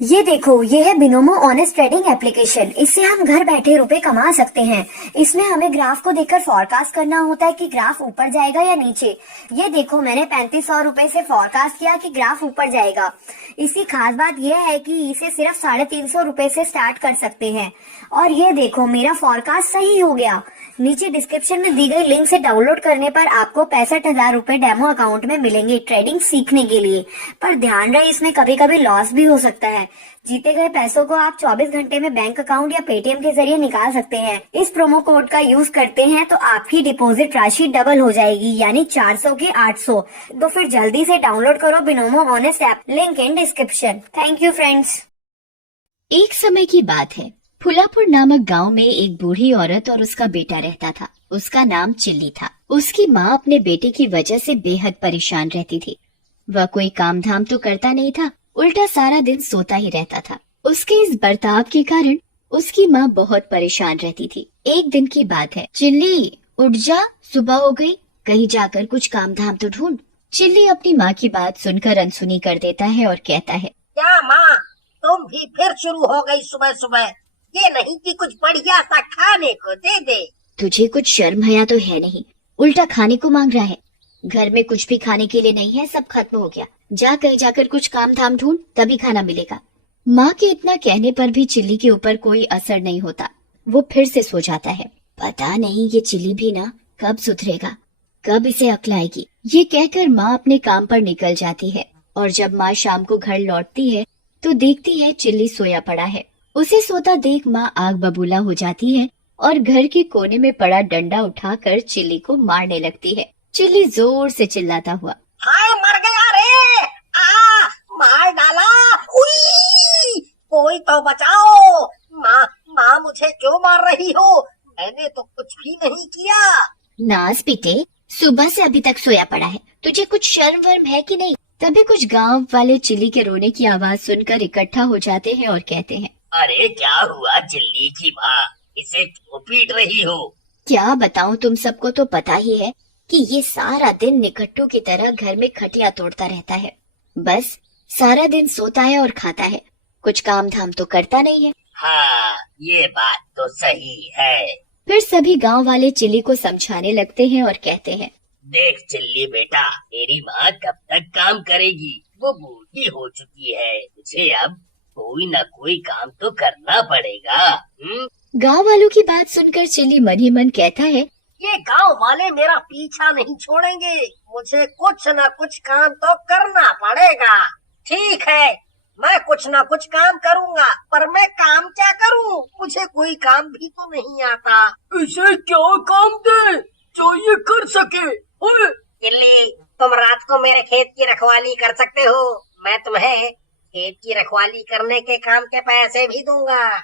ये देखो, ये है बिनोमो ऑनेस्ट ट्रेडिंग एप्लीकेशन। इससे हम घर बैठे रुपए कमा सकते हैं। इसमें हमें ग्राफ को देखकर फोरकास्ट करना होता है कि ग्राफ ऊपर जाएगा या नीचे। ये देखो, मैंने 3500 रुपए से फोरकास्ट किया कि ग्राफ ऊपर जाएगा। इसकी खास बात यह है कि इसे सिर्फ 350 रुपए से स्टार्ट कर सकते हैं। और ये देखो, मेरा फोरकास्ट सही हो गया। नीचे डिस्क्रिप्शन में दी गई लिंक से डाउनलोड करने पर आपको 65,000 रुपए डेमो अकाउंट में मिलेंगे ट्रेडिंग सीखने के लिए। पर ध्यान रहे, इसमें कभी कभी लॉस भी हो सकता है। जीते गए पैसों को आप 24 घंटे में बैंक अकाउंट या पेटीएम के जरिए निकाल सकते हैं। इस प्रोमो कोड का यूज करते हैं तो आपकी डिपॉजिट राशि डबल हो जाएगी, यानी 400 की 800। तो फिर जल्दी से डाउनलोड करो Binomo honest app, link in description. Thank you friends. एक समय की बात है, फुलापुर नामक गांव में एक बूढ़ी औरत और उसका बेटा रहता था। उसका नाम चिल्ली था। उसकी माँ अपने बेटे की वजह से बेहद परेशान रहती थी। वह कोई काम धाम तो करता नहीं था, उल्टा सारा दिन सोता ही रहता था। उसके इस बर्ताव के कारण उसकी माँ बहुत परेशान रहती थी। एक दिन की बात है, चिल्ली उठ जा, सुबह हो गई, कहीं जाकर कुछ काम धाम तो ढूंढ। चिल्ली अपनी माँ की बात सुनकर अनसुनी कर देता है और कहता है, क्या माँ, तुम भी फिर शुरू हो गई सुबह सुबह? ये नहीं कि कुछ बढ़िया सा खाने को दे दे। तुझे कुछ शर्म हया तो है नहीं, उल्टा खाने को मांग रहा है। घर में कुछ भी खाने के लिए नहीं है, सब खत्म हो गया। जा कहीं जाकर कुछ काम धाम ढूंढ, तभी खाना मिलेगा। माँ के इतना कहने पर भी चिल्ली के ऊपर कोई असर नहीं होता। वो फिर से सो जाता है। पता नहीं ये चिल्ली भी ना कब सुधरेगा, कब इसे अक्ल आएगी। ये कहकर माँ अपने काम पर निकल जाती है। और जब माँ शाम को घर लौटती है तो देखती है चिल्ली सोया पड़ा है। उसे सोता देख माँ आग बबूला हो जाती है और घर के कोने में पड़ा डंडा उठाकर चिल्ली को मारने लगती है। चिल्ली जोर से चिल्लाता हुआ, हाय मर गया रे, मार डाला, उई, कोई तो बचाओ। माँ माँ, मुझे क्यों मार रही हो? मैंने तो कुछ भी नहीं किया। नास बेटे, सुबह से अभी तक सोया पड़ा है, तुझे कुछ शर्म वर्म है कि नहीं? तभी कुछ गांव वाले चिल्ली के रोने की आवाज सुनकर इकट्ठा हो जाते हैं और कहते हैं, अरे क्या हुआ चिल्ली की माँ, इसे क्यों पीट रही हो? क्या बताऊं, तुम सबको तो पता ही है कि ये सारा दिन निकट्टू की तरह घर में खटिया तोड़ता रहता है। बस सारा दिन सोता है और खाता है, कुछ काम धाम तो करता नहीं है। हाँ, ये बात तो सही है। फिर सभी गांव वाले चिल्ली को समझाने लगते हैं और कहते हैं, देख चिल्ली बेटा, तेरी माँ कब तक काम करेगी? वो बूढ़ी हो चुकी है, उसे अब कोई न कोई काम तो करना पड़ेगा। गांव वालों की बात सुनकर चिल्ली मन ही मन कहता है, ये गांव वाले मेरा पीछा नहीं छोड़ेंगे, मुझे कुछ न कुछ काम तो करना पड़ेगा। ठीक है, मैं कुछ न कुछ काम करूँगा, पर मैं काम क्या करूँ? मुझे कोई काम भी तो नहीं आता। इसे क्या काम दे जो ये कर सके? चिल्ली, तुम रात को मेरे खेत की रखवाली कर सकते हो, मैं तुम्हें खेत की रखवाली करने के काम के पैसे भी दूंगा।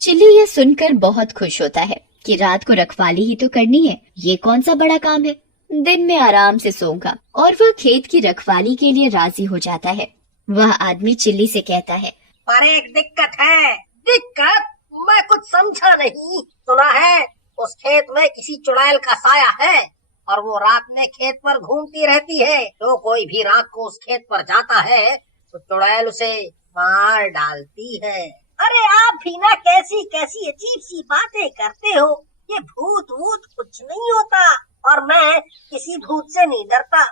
चिल्ली ये सुनकर बहुत खुश होता है कि रात को रखवाली ही तो करनी है, ये कौन सा बड़ा काम है, दिन में आराम से सोऊंगा। और वह खेत की रखवाली के लिए राजी हो जाता है। वह आदमी चिल्ली से कहता है, पर एक दिक्कत है। दिक्कत? मैं कुछ समझा नहीं। सुना है उस खेत में किसी चुड़ैल का साया है और वो रात में खेत पर घूमती रहती है। जो कोई भी रात को उस खेत पर जाता है तो चुड़ैल उसे मार डालती है। अरे आप भी ना कैसी कैसी अजीब सी बातें करते हो। ये भूत वूत कुछ नहीं होता और मैं किसी भूत से नहीं डरता।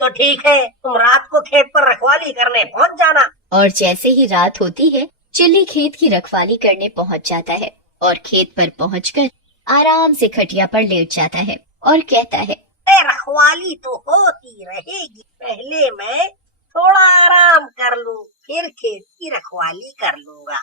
तो ठीक है, तुम रात को खेत पर रखवाली करने पहुंच जाना। और जैसे ही रात होती है चिल्ली खेत की रखवाली करने पहुंच जाता है और खेत पर पहुंचकर आराम से खटिया पर लेट जाता है और कहता है, रखवाली तो होती रहेगी, पहले मैं थोड़ा आराम कर लूं, फिर खेत की रखवाली कर लूंगा।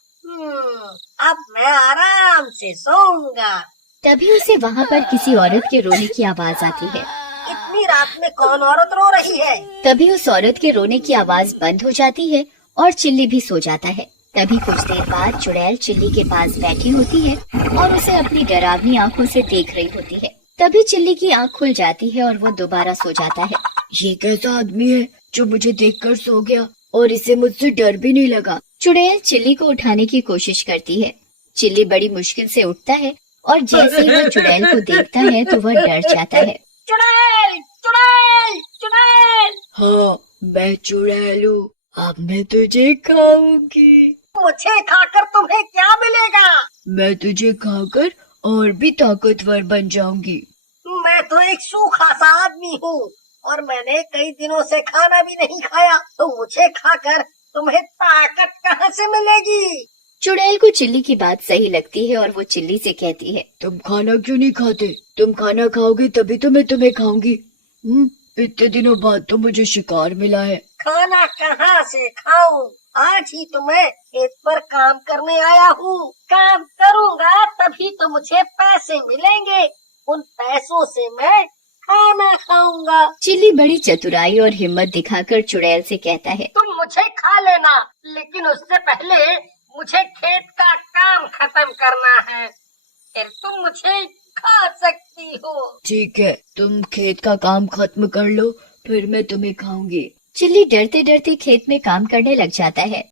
अब मैं आराम से सोऊंगा। तभी उसे वहाँ पर किसी औरत के रोने की आवाज आती है। इतनी रात में कौन औरत रो रही है? तभी उस औरत के रोने की आवाज बंद हो जाती है और चिल्ली भी सो जाता है। तभी कुछ देर बाद चुड़ैल चिल्ली के पास बैठी होती है और उसे अपनी डरावनी आंखों से देख रही होती है। तभी चिल्ली की आंख खुल जाती है और वो दोबारा सो जाता है। ये कैसा आदमी है जो मुझे देखकर सो गया और इसे मुझसे डर भी नहीं लगा? चुड़ैल चिल्ली को उठाने की कोशिश करती है। चिल्ली बड़ी मुश्किल से उठता है और जैसे ही वह चुड़ैल को देखता है तो वह डर जाता है। चुड़ैल, चुड़ैल, चुड़ैल। हाँ, मैं चुड़ैल हूँ, अब मैं तुझे खाऊंगी। मुझे खाकर तुम्हें क्या मिलेगा? मैं तुझे खाकर और भी ताकतवर बन जाऊंगी। मैं तो एक सूखा सा आदमी हूँ और मैंने कई दिनों से खाना भी नहीं खाया, तो मुझे खाकर तुम्हें ताकत कहाँ से मिलेगी? चुड़ैल को चिल्ली की बात सही लगती है और वो चिल्ली से कहती है, तुम खाना क्यों नहीं खाते? तुम खाना खाओगे तभी तो मैं तुम्हें खाऊंगी। इतने दिनों बाद तो मुझे शिकार मिला है। खाना कहाँ से खाऊं? आज ही तो मैं खेत पर काम करने आया हूँ। काम करूँगा तभी तो मुझे पैसे मिलेंगे। उन पैसों से मैं खाना खाऊंगा। चिल्ली बड़ी चतुराई और हिम्मत दिखाकर चुड़ैल से कहता है, तुम मुझे खा लेना, लेकिन उससे पहले मुझे खेत का काम खत्म करना है, फिर तुम मुझे खा सकती हो। ठीक है, तुम खेत का काम खत्म कर लो, फिर मैं तुम्हें खाऊंगी। चिल्ली डरते डरते खेत में काम करने लग जाता है।